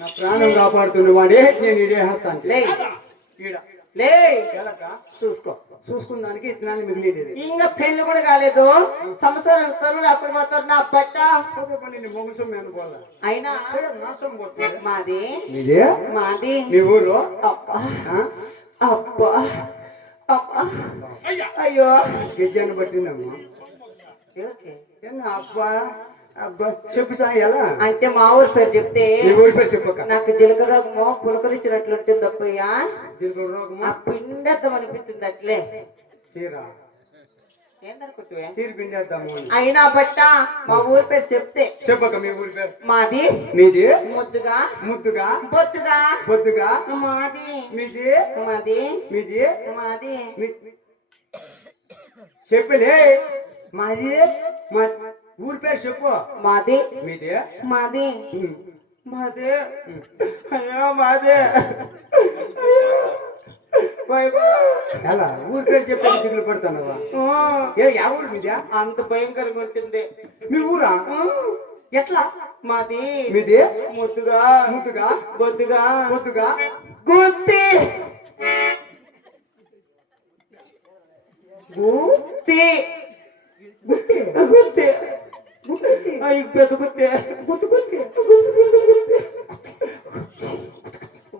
నా ప్రాణం కాపాడుతున్నవాడే నేను ఇడేస్తాను చూసుకున్న దానికి ఇతనాన్ని మిగిలేదు. ఇంకా పెళ్లి కూడా కాలేదు, సంవత్సరం అప్పుడు పోతారు నా బట్ట మొగసం అనుకోవాలి. అయినా మాది మాది నీ ఊరు అబ్బా అబ్బా అబ్బా అయ్యో గిజ్జాన్ని పట్టిందమ్మా. అబ్బా అబ్బా చెప్పు సాయి ఎలా అంటే మా ఊరి పేరు చెప్తే ఊరి పేరు చెప్పక నాకు జీలకర్ర రోగము పులకరించినట్లుంటుంది అప్పయ్యా. జీలకర్ర రోగము ఆ పిండేద్దాం అనిపిస్తుంది అట్లే. చీరా ఏందనుకుంటువే చీర పిండేద్దాము అయినా బట్ట మా ఊరి పేరు చెప్తే చెప్పక మీ ఊరి పేరు. మాది మీది ముద్దుగా ముద్దుగా బొద్దుగా బొద్దుగా మాది మీది మాది మీది మాది చెప్పలే మాది ఊరి పేరు చెప్పు. మాది మీది మాది మాది అయ్యో మాది ఎలా ఊరి పేరు చెప్పి దిగులు పడుతున్నావా? యా ఊరు మీదా? అంత భయంకరంగా ఉంటుంది. మీ ఊరా? ఎట్లా? మాది మీది ముద్దుగా ముద్దుగా బొద్దుగా బొద్దుగా గుత్తి గుత్తి గుత్తి గుత్తి పెద్ద గుత్తి గుత్తి గుత్తి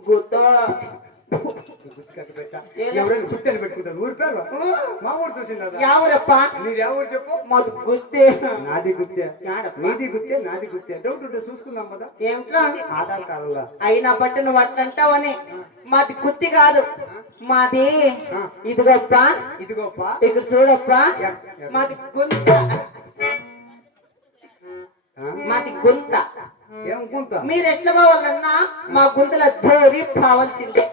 గుత్త ఎవరైనా గుర్తెని పెట్టుకుంటారు ఊరి పేరు. మా ఊరు చూసిందా? ఎవరప్ప నీది ఎవరు చెప్పు. మాది గుత్తి. నాది గుత్తే నీది గుత్తే నాది గుత్తే. డౌట్ ఉంటే చూసుకుందాం కదా. ఏమిట్లో ఆధార్ కార్డులా అయినా బట్టి నువ్వు అట్లా అంటావని. మాది గుత్తి కాదు, మాది ఇదిగోప్ప ఇదిగోప్ప ఇక్కడ చూడప్ప. మాది గుంత, మాది గుంత. ఏం గుంత? మీరు ఎట్లా పోవాలన్నా మా గుంతల దూరి పోవాల్సిందే.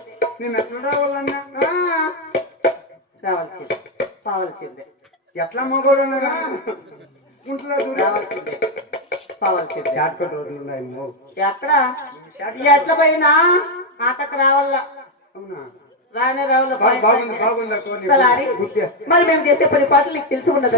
మేము ఎట్లా రావాలన్నా రావాల్సిందే పోవాల్సిందే. ఎట్లా మగోడు గుంటలో రావాల్సిందే పోవాల్సిందే. షార్ట్ కట్ రోడ్లు ఉన్నాయి. ఎక్కడ ఎట్లా పోయినా ఆతకు రావాలా. అవునా? రానే రావాల. బాగుంది బాగుందా? మరి మేము చేసే పని పాటలు నీకు తెలిసి ఉండదు.